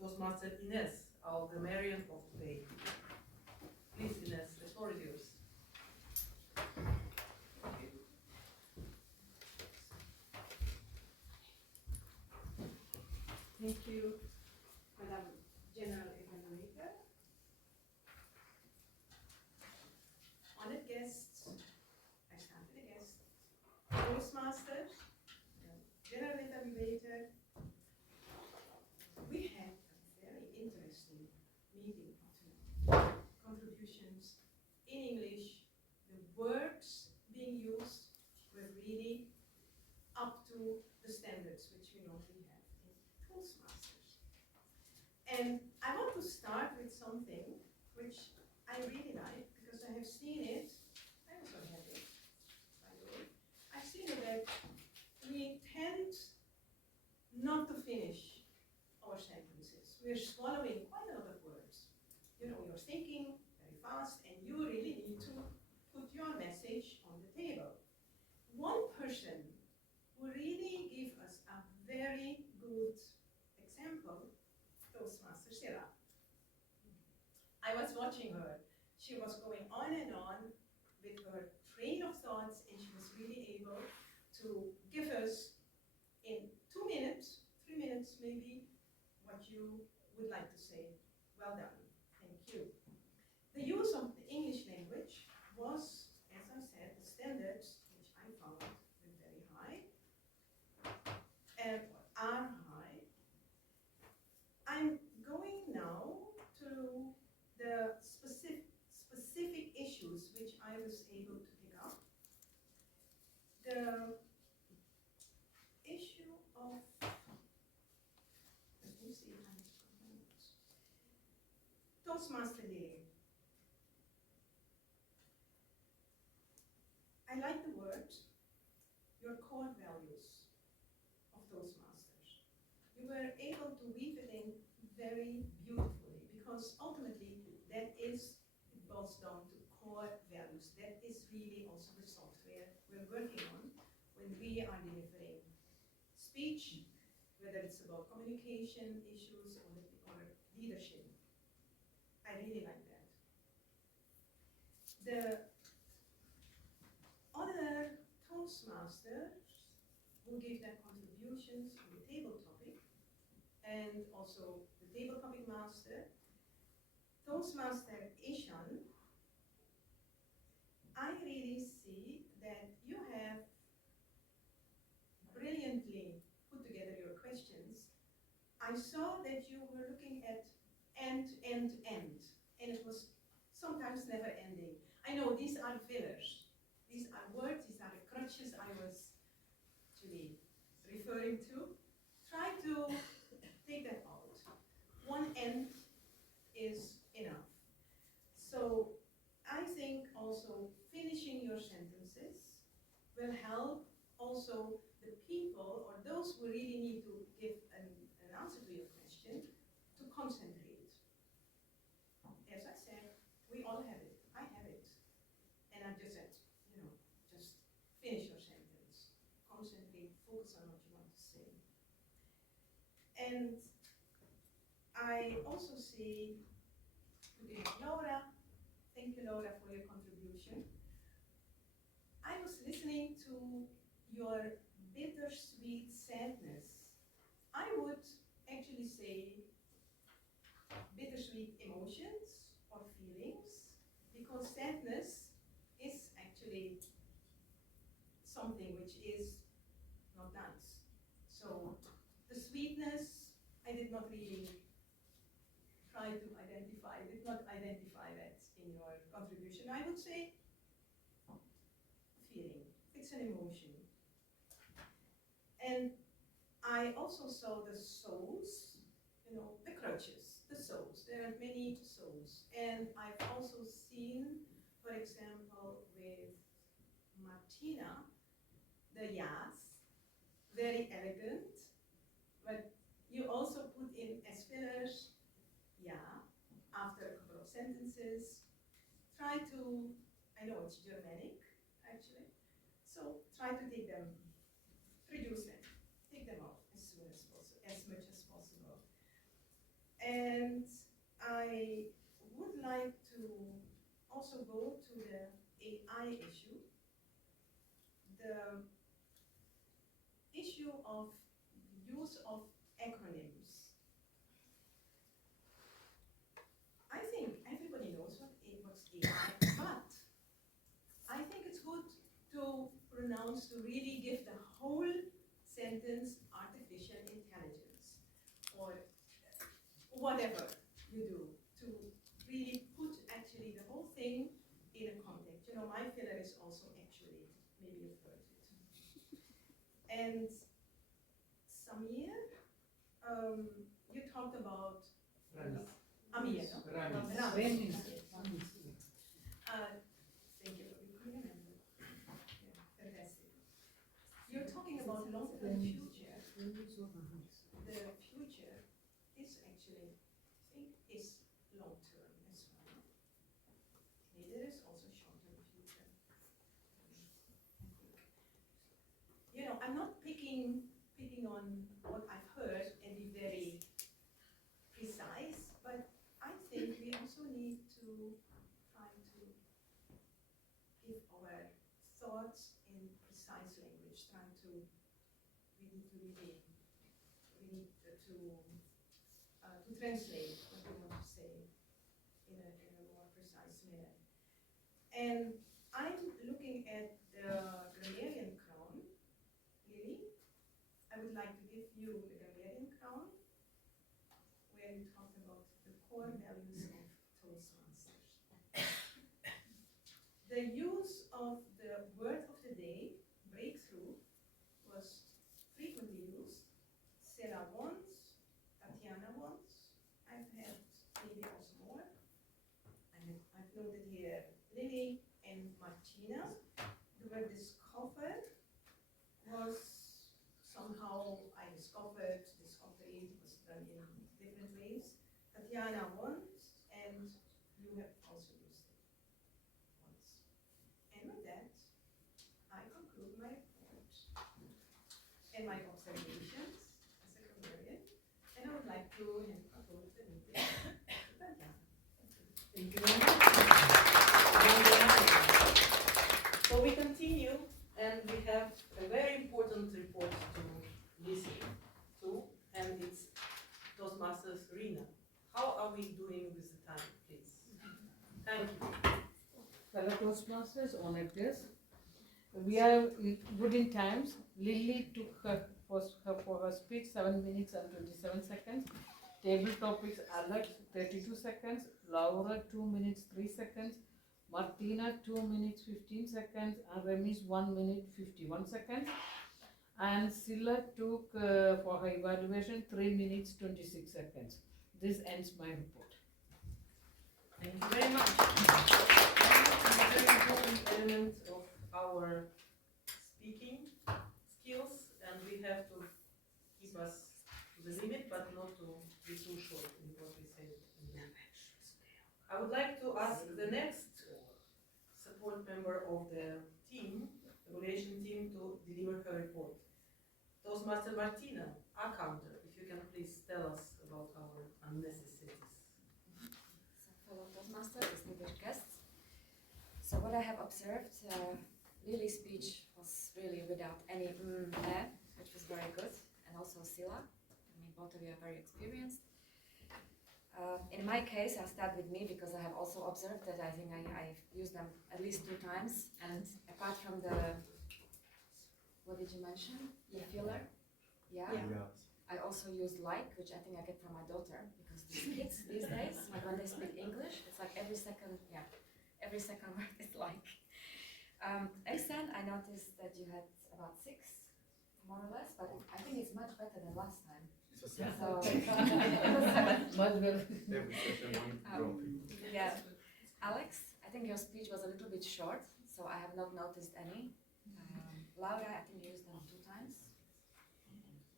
Toastmaster Inez, our grammarian of today. Please, Inez, the floor is yours. Thank you, Madam General Evaluator. Honored guests, I start with the guests, Toastmaster, General Evaluator. We had a very interesting meeting tonight. Contributions in English, the words being used were really up to the standards which we normally have in Toastmasters. And I want to start with something which I really like because I have seen it. I also have it, by the way. I've seen it that we tend not to finish our sentences. We're swallowing quite a lot of words. You know, you're thinking very fast and you really need to put your message on the table. One person who really gave us a very good example, Toastmaster Cilla. I was watching her. She was going on and on with her train of thoughts and she was really able to give us in 2 minutes, 3 minutes maybe, what you would like to say. Well done. Thank you. The use of the English language was, as I said, the standards which I found were very high, are high. I'm going now to the specific issues which I was able to pick up. The issue of, let me see, Toastmaster Lilly. I like the word, your core values of Toastmasters. You were able to weave it in very beautifully because ultimately that is, it boils down to core values. That is really also the software we're working on when we are delivering speech, whether it's about communication issues or leadership. I really like that. The other Toastmasters who gave their contributions to the table topic and also the table topic master, Toastmaster Ehsan, I really see that you have brilliantly put together your questions. I saw that you were looking at end, and it was sometimes never ending. I know these are fillers. These are words, these are the crutches I was actually referring to. Try to take that out. one end is enough. So I think also finishing your sentences will help also the people or those who really need to give an answer to your question to concentrate. As I said, we all have it. I have it. And I just said, just finish your sentence. Concentrate, focus on what you want to say. And I also see, we have Laura. Thank you, Laura, for your contribution. I was listening to your bittersweet sadness. I would actually say bittersweet emotions or feelings, because sadness is actually something which is not nice. So the sweetness, I did not really try to identify, did not identify that in your contribution. I would say feeling, it's an emotion. And I also saw the souls, the crutches, the souls. There are many souls. And I've also seen, for example, with Martina, the yas, very elegant, but you also put in as fillers, yeah, after a couple of sentences. Try to, I know it's Germanic, actually, so try to take them, reduce them, take them off as soon as possible, as much as possible. And I would like to also go to the AI issue, the issue of use of acronyms. I think everybody knows what's AI, but I think it's good to pronounce, to really give the whole sentence artificial intelligence, or whatever you do, to really put actually the whole thing in a context. My filler is also actually, maybe you've heard it. And Samir, you talked about Amir, no? Ramis. Thank you, you can remember. Yeah, fantastic. You're talking about long-term future. The future is actually, I think, is long-term as well. Maybe there is also short-term future. I'm not picking on what I've heard and be very precise, but I think we also need to try to give our thoughts in precise language, we need to translate what we want to say in a more precise manner. And I'm looking at the Grammarian crown, Lilly. I would like to give you the Grammarian crown, where you talk about the core values of Toastmasters. The use of the word of the day, breakthrough, was frequently used. Cilla once, Tatiana once. I've had maybe also more. I've noted here Lilly and Martina. The word discover was somehow, I discovered, discovery was done in different ways. Tatiana once, and you have also used it once. And with that, I conclude my report and my observations as a grammarian, and I would like to hand over the meeting to Tatiana. Thank you very much. Thank you very much. So we continue, and we have a very important report to listen to, and it's Toastmasters Rina. How are we doing with the time, please? Thank you. Fellow Toastmasters, honored guests, we are good in times. Lilly took for her speech 7 minutes and 27 seconds. Table topics Alex 32 seconds. Laura 2 minutes 3 seconds. Martina 2 minutes 15 seconds. And Remis 1 minute 51 seconds. And Cilla took for her evaluation 3 minutes 26 seconds. This ends my report. Thank you very much. It's a very important element of our speaking skills, and we have to keep us to the limit, but not to be too short in what we say. I would like to ask the next support member of the team, evaluation team, to deliver her report. Toastmaster Martina, our counter, if you can please tell us about our unnecessities. Fellow Toastmaster, distinguished guests. So what I have observed, Lily's speech was really without any there, which was very good, and also Cilla. I mean, both of you are very experienced. In my case, I'll start with me because I have also observed that I think I've used them at least 2 times, and apart from the, what did you mention? The filler? Yeah. I also use like, which I think I get from my daughter, because these kids these days, like when they speak English, it's like every second word is like. Ehsan, I noticed that you had about 6, more or less, but I think it's much better than last time. So, yeah. Alex, I think your speech was a little bit short, so I have not noticed any. Laura, I think you used them 2 times.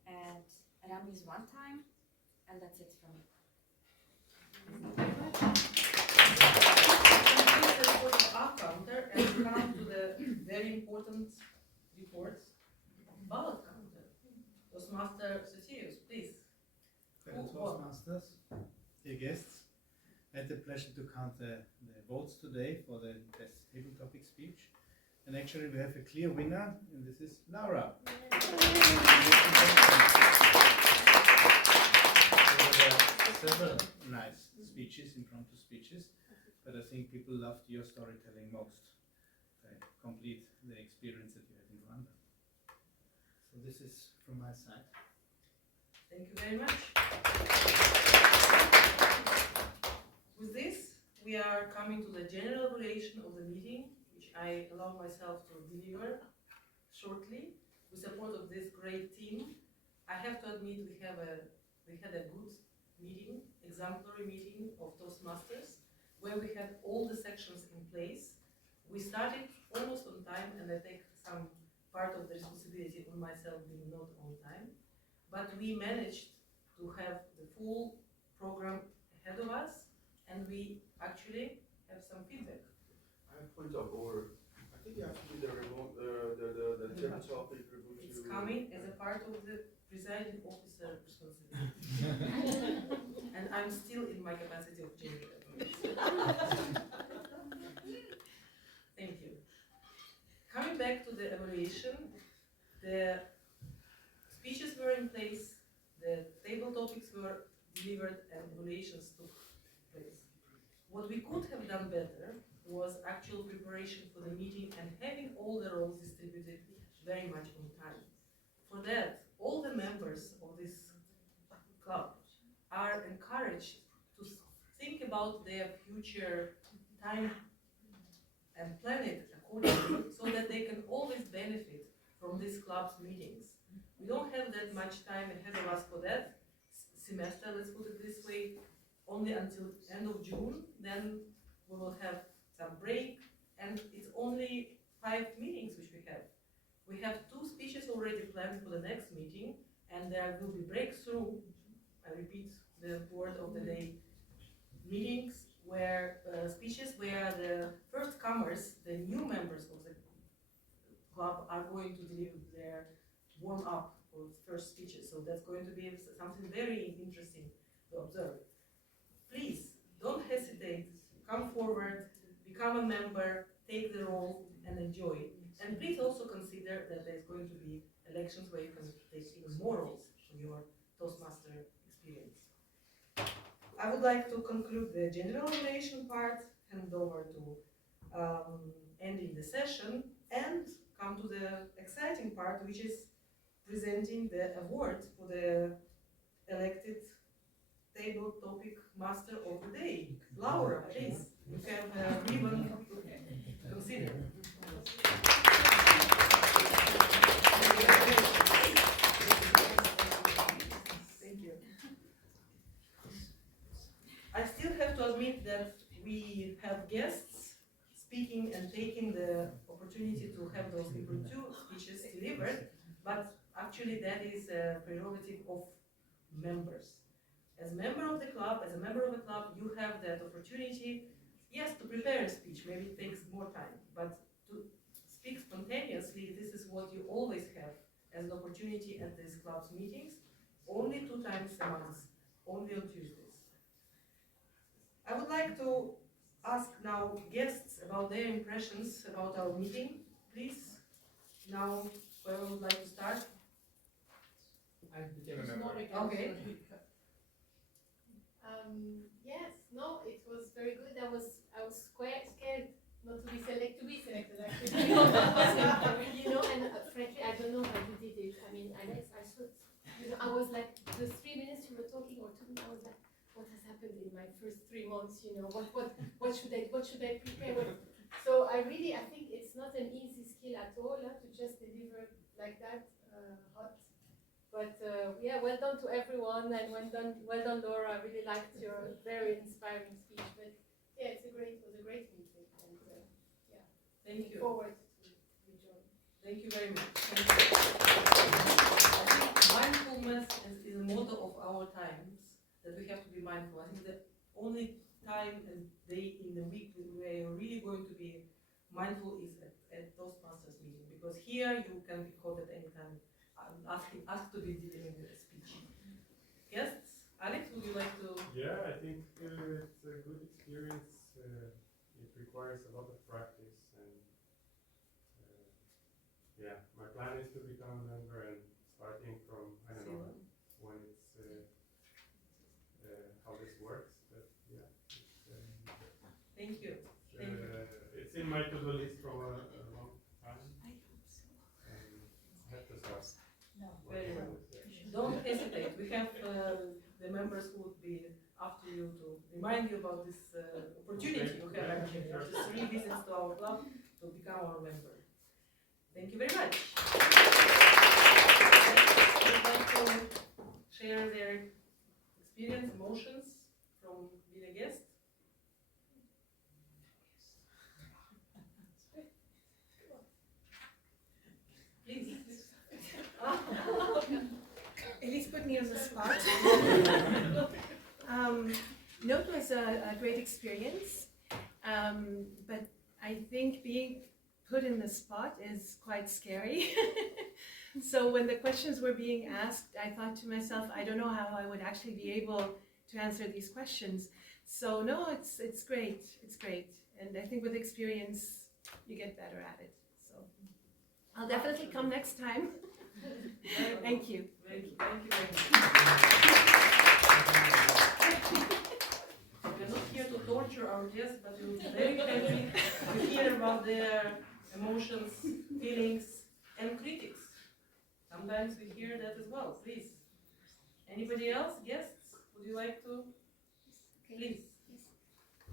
And Rami's 1 time, and that's it from me. Our counter, and we come to the very important report, ballot counter. Toastmaster Sotius, please. Fellow Toastmasters, dear guests, I had the pleasure to count the votes today for the best table topic speech. And actually we have a clear winner, and this is Laura. Several nice speeches, impromptu speeches, but I think people loved your storytelling most. Complete the experience that you had in Rwanda. So this is from my side. Thank you very much. With this, we are coming to the general evaluation of the meeting, which I allow myself to deliver shortly with support of this great team. I have to admit we had a good meeting, exemplary meeting of Toastmasters, where we had all the sections in place. We started almost on time, and I take some part of the responsibility on myself being not on time. But we managed to have the full program ahead of us, and we actually have some feedback. I have point of order. I think you have to do the remote, the table topic. It's coming as a part of the presiding officer responsibility. And I'm still in my capacity of general. Thank you. Coming back to the evaluation, the speeches were in place, the table topics were delivered, and evaluations took place. What we could have done better was actual preparation for the meeting and having all the roles distributed very much on time. For that, all the members of this club are encouraged to think about their future time and plan it accordingly so that they can always benefit from this club's meetings. We don't have that much time ahead of us for that semester, let's put it this way, only until end of June. Then we will have some break, and it's only 5 meetings which we have. We have 2 speeches already planned for the next meeting, and there will be breakthrough, I repeat the word of the day, meetings where speeches where the first comers, the new members of the club, are going to deliver their warm up for first speeches. So that's going to be something very interesting to observe. Please don't hesitate, come forward, become a member, take the role, and enjoy. And please also consider that there's going to be elections where you can take even more roles from your Toastmaster experience. I would like to conclude the general evaluation part, hand over to ending the session, and come to the exciting part, which is presenting the award for the elected table topic master of the day. Laura, please, you have a ribbon to consider. Thank you. opportunity to have those impromptu speeches delivered, but actually that is a prerogative of members. As a member of the club, you have that opportunity, yes, to prepare a speech. Maybe it takes more time, but to speak spontaneously, this is what you always have as an opportunity at these club's meetings, only 2 times a month, only on Tuesdays. I would like to ask now guests about their impressions about our meeting. Please, now, whoever would like to start? I became a member. Okay. Yes, no, it was very good. I was scared not to be selected actually. You know, and frankly, I don't know how you did it. I mean, I thought, you know, I was like, the 3 minutes you were talking, or 2 minutes, I was like, what has happened in my first 3 months? You know, what should I prepare? So I think it's not an easy skill at all to just deliver like that, hot. But yeah, well done to everyone, and well done, Laura. I really liked your very inspiring speech. But yeah, it was a great meeting, and yeah, thank you. Forward to rejoin. Thank you very much. Thank you. I think mindfulness is a motto of our times, that we have to be mindful. I think the only time and day in the week where you're really going to be mindful is at Toastmasters meeting, because here you can be called at any time. Asked to be delivering a speech. Yes, Alex, would you like to? Yeah, I think it's a good experience. It requires a lot of practice, and yeah, my plan is to become a member, and starting from, I don't know when it's how this works, but yeah. Thank you. It's in my to-do list for a long time. I hope so. And I have to start. Very well. Don't hesitate. We have the members who would be after you to remind you about this opportunity you have actually after 3 visits to our club to become our member. Thank you very much. I would like to share their experience, emotions from being a guest. Please. Elise put me on the spot. No, it was a great experience, but I think being put in the spot is quite scary. So when the questions were being asked, I thought to myself, I don't know how I would actually be able to answer these questions. So no, it's great, and I think with experience you get better at it. So I'll definitely come next time. Thank you. Thank you very much. We are not here to torture our guests, but we're very happy to hear about their emotions, feelings, and critics. Sometimes we hear that as well. Please. Anybody else? Guests? Would you like to? Okay. Please. Yes.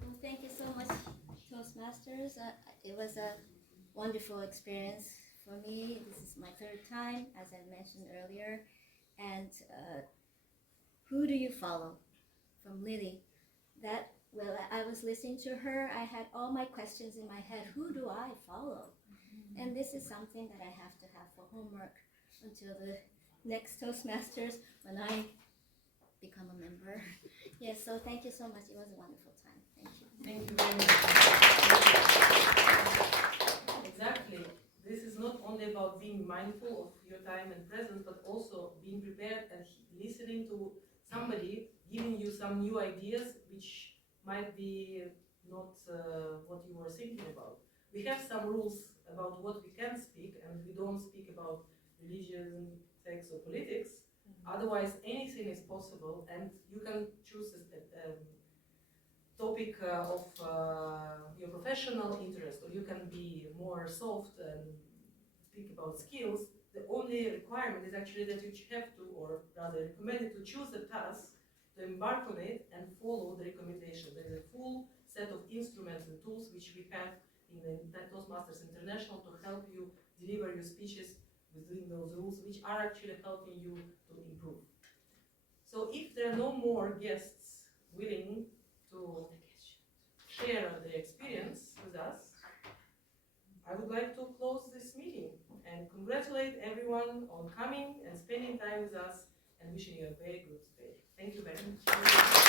Well, thank you so much, Toastmasters. It was a wonderful experience for me. This is my 3rd time, as I mentioned earlier. And who do you follow? From Lilly. Well, I was listening to her. I had all my questions in my head. Who do I follow? And this is something that I have to have for homework until the next Toastmasters when I become a member. Yes, so thank you so much. It was a wonderful time. Thank you. Thank you very much. Exactly. This is not only about being mindful of your time and presence, but also being prepared and listening to somebody giving you some new ideas which might be not what you were thinking about. We have some rules about what we can speak, and we don't speak about religion, sex, or politics. Otherwise, anything is possible, and you can choose a topic of your professional interest, or you can be more soft and speak about skills. The only requirement is actually that you have to, or rather recommended to choose a task, to embark on it and follow the recommendation. There is a full set of instruments and tools which we have in the Toastmasters International to help you deliver your speeches within those rules, which are actually helping you to improve. So if there are no more guests willing to share their experience with us, I would like to close this meeting and congratulate everyone on coming and spending time with us and wishing you a very good day. Thank you very much.